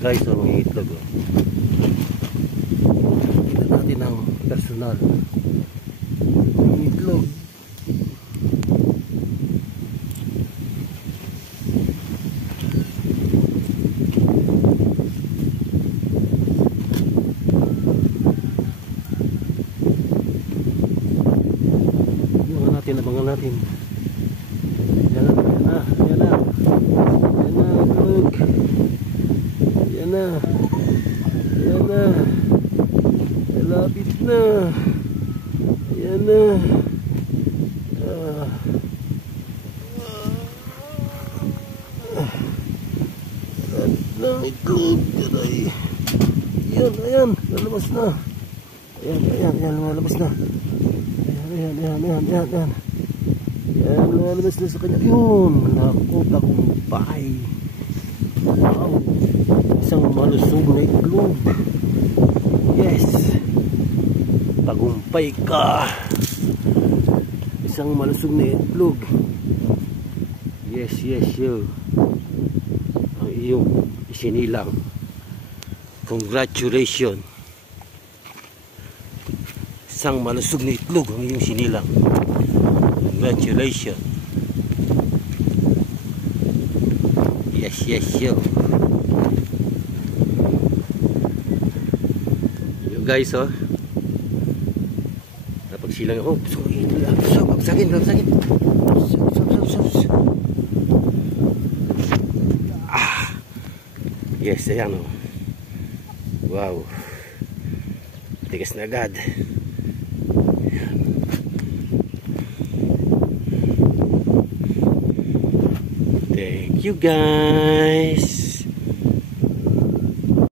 guys, ang mga itlog. Kita natin ang personal itlog. Abangan natin. Yan na, yan na. Yan na, itlog. Yan na. Yan na. Malapit na. Yan na. Itlog. Yan, ayan. Lalabas na. Ayan, lalabas na. Ayan. Yan, lumalabas na sa kanya. Yun, naku, tagumpay. Wow, isang malusog na itlog. Yes, tagumpay ka. Isang malusog na itlog. Yes, yo. Ang iyong isinilang. Congratulations. Isang malusog na itlog ang iyong sinilang. Congratulations. Yes, yo. Yo guys, oh. Napagsilang ako. Bagsakin. Yes, ayan, oh. Wow. Tigas na agad. Thank you guys.